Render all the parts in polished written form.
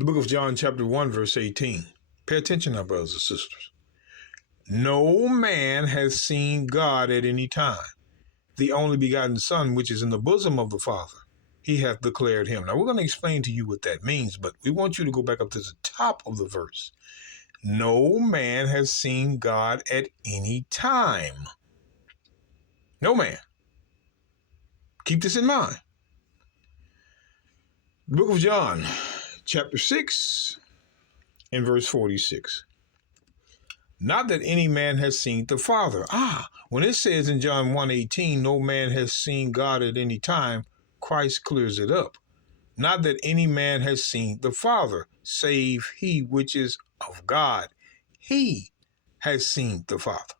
The book of John, chapter 1, verse 18. Pay attention now, brothers and sisters. No man has seen God at any time. The only begotten Son, which is in the bosom of the Father, he hath declared him. Now, we're going to explain to you what that means, but we want you to go back up to the top of the verse. No man has seen God at any time. No man. Keep this in mind. The book of John, chapter 6, and verse 46. Not that any man has seen the Father. When it says in John 1:18, no man has seen God at any time, Christ clears it up. Not that any man has seen the Father, save he which is of God. He has seen the Father.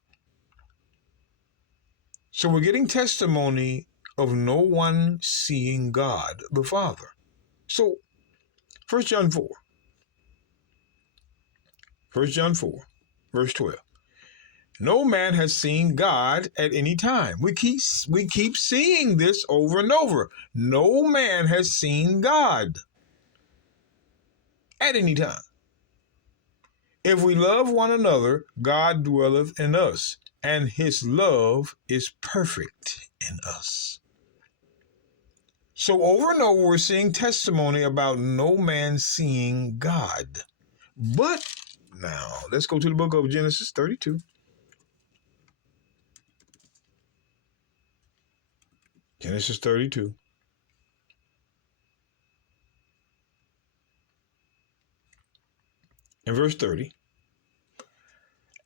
So we're getting testimony of no one seeing God the Father. So 1 John 4. 1 John 4, verse 12. No man has seen God at any time. We keep seeing this over and over. No man has seen God at any time. If we love one another, God dwelleth in us, and his love is perfect in us. So over and over, we're seeing testimony about no man seeing God. But now, let's go to the book of Genesis 32. Genesis 32. In verse 30.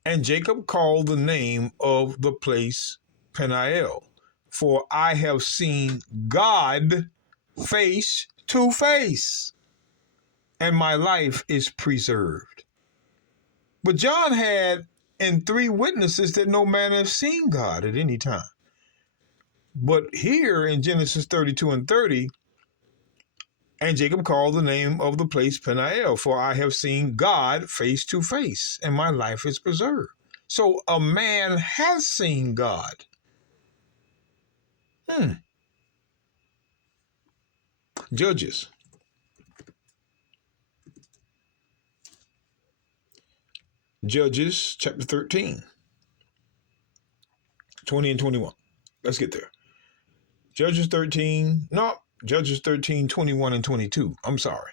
And Jacob called the name of the place Peniel, for I have seen God face to face, and my life is preserved. But John had in 3 witnesses that no man has seen God at any time. But here in Genesis 32 and 30, and Jacob called the name of the place Peniel, for I have seen God face to face, and my life is preserved. So a man has seen God. Judges. Judges chapter 13, 20 and 21. Let's get there. Judges 13, 21 and 22. I'm sorry.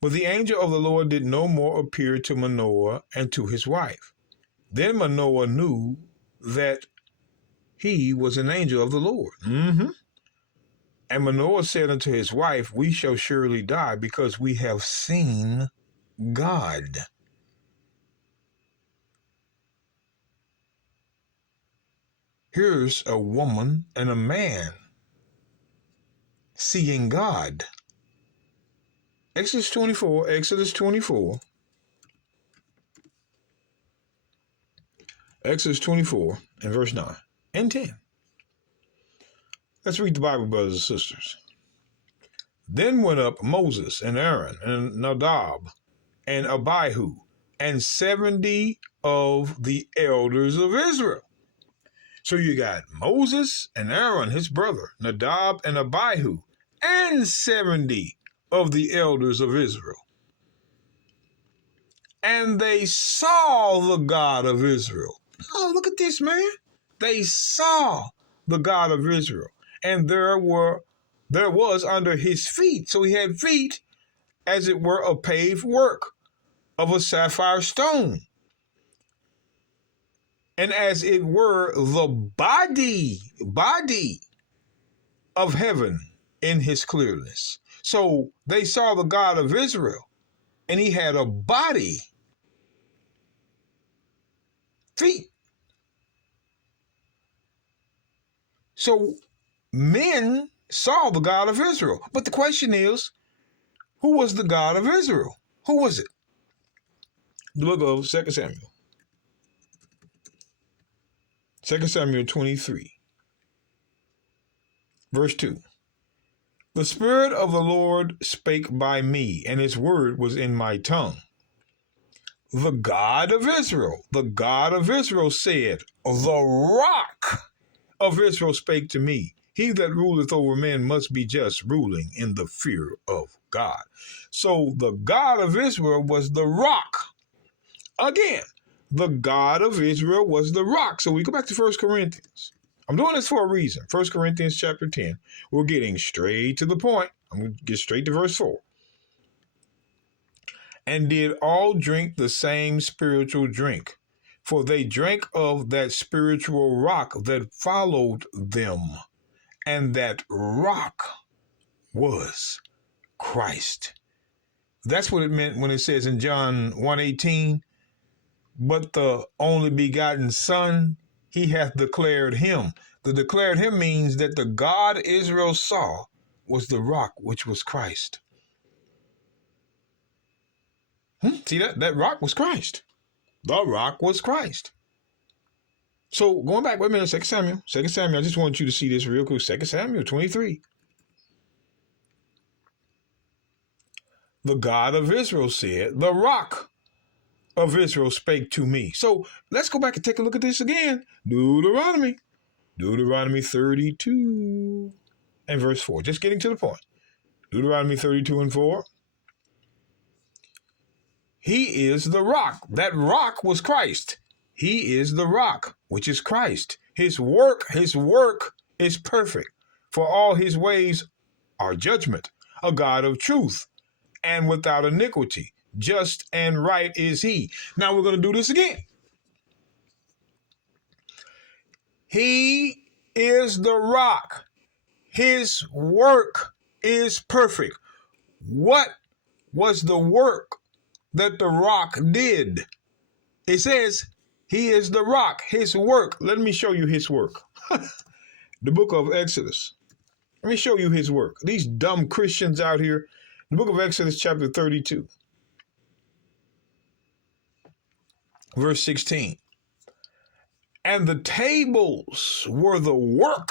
But the angel of the Lord did no more appear to Manoah and to his wife. Then Manoah knew that he was an angel of the Lord. And Manoah said unto his wife, we shall surely die because we have seen God. Here's a woman and a man seeing God. Exodus 24 and verse 9 and 10. Let's read the Bible, brothers and sisters. Then went up Moses and Aaron and Nadab and Abihu and 70 of the elders of Israel. So you got Moses and Aaron, his brother, Nadab and Abihu, and 70 of the elders of Israel. And they saw the God of Israel. Oh, look at this, man. They saw the God of Israel. And there was under his feet. So he had feet, as it were, a paved work of a sapphire stone. And as it were, the body of heaven in his clearness. So they saw the God of Israel, and he had a body, feet. So men saw the God of Israel. But the question is, who was the God of Israel? Who was it? The book of 2 Samuel. 2 Samuel 23, verse 2. The Spirit of the Lord spake by me, and his word was in my tongue. The God of Israel said, the rock of Israel spake to me, He that ruleth over men must be just, ruling in the fear of God. So the God of Israel was the rock. Again, the God of Israel was the rock. So we go back to 1 Corinthians. I'm doing this for a reason. 1 Corinthians chapter 10. We're getting straight to the point. I'm going to get straight to verse 4. And did all drink the same spiritual drink, for they drank of that spiritual rock that followed them, and that rock was Christ. That's what it meant when it says in John 1:18, but the only begotten Son, he hath declared him. The declared him means that the God Israel saw was the rock, which was Christ. See that? That rock was Christ. The rock was Christ. So going back, wait a minute, 2 Samuel. 2 Samuel, I just want you to see this real quick. 2 Samuel 23. The God of Israel said, the rock of Israel spake to me. So let's go back and take a look at this again. Deuteronomy 32 and verse 4. Just getting to the point. Deuteronomy 32 and 4. He is the rock. That rock was Christ. He is the rock, which is Christ. His work is perfect. For all his ways are judgment, a God of truth, and without iniquity. Just and right is he. Now we're going to do this again. He is the rock. His work is perfect. What was the work that the rock did? It says he is the rock, his work. Let me show you his work. The book of Exodus. Let me show you his work. These dumb Christians out here. The book of Exodus chapter 32. Verse 16. And the tables were the work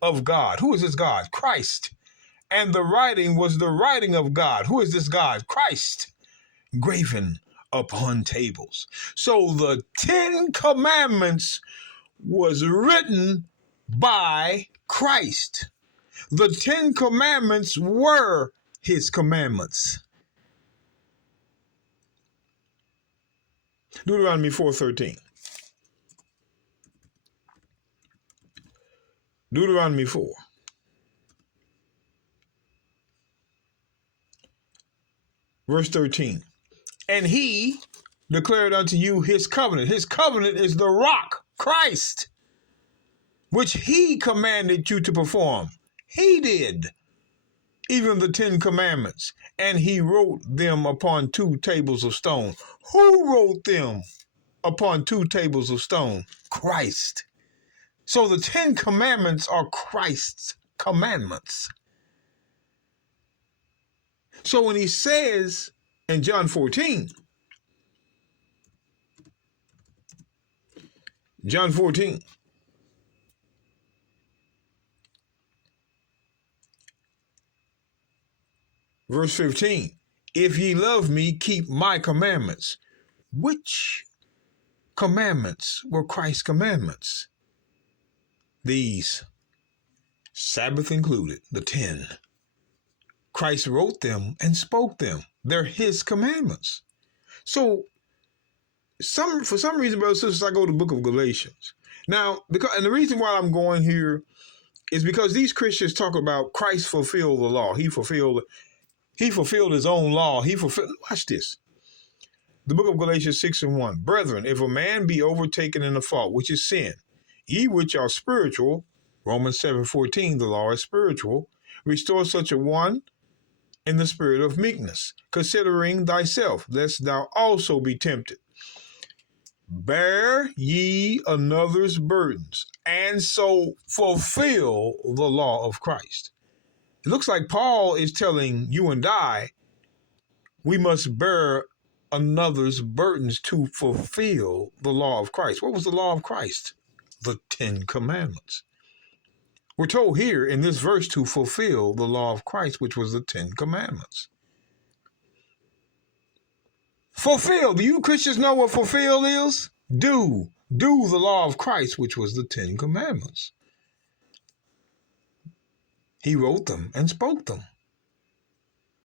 of God. Who is this God? Christ. And the writing was the writing of God. Who is this God? Christ. Graven upon tables. So the 10 Commandments was written by Christ. The 10 Commandments were his commandments. Deuteronomy 4:13. Deuteronomy 4. Verse 13. And he declared unto you his covenant. His covenant is the rock, Christ, which he commanded you to perform. He did, even the 10 Commandments, and he wrote them upon 2 tables of stone. Who wrote them upon 2 tables of stone? Christ. So the 10 Commandments are Christ's commandments. So when he says in John 14, verse 15, if ye love me, keep my commandments. Which commandments were Christ's commandments? These, Sabbath included, the 10. Christ wrote them and spoke them. They're his commandments. So for some reason, brothers and sisters, I go to the book of Galatians. Now, and the reason why I'm going here is because these Christians talk about Christ fulfilled the law. He fulfilled his own law. Watch this. The book of Galatians 6 and 1. Brethren, if a man be overtaken in a fault, which is sin, ye which are spiritual, Romans 7:14, the law is spiritual, restore such a one in the spirit of meekness, considering thyself, lest thou also be tempted. Bear ye another's burdens, and so fulfill the law of Christ. It looks like Paul is telling you and I, we must bear another's burdens to fulfill the law of Christ. What was the law of Christ? The 10 Commandments. We're told here in this verse to fulfill the law of Christ, which was the 10 Commandments. Fulfill. Do you Christians know what fulfill is? Do the law of Christ, which was the 10 Commandments. He wrote them and spoke them.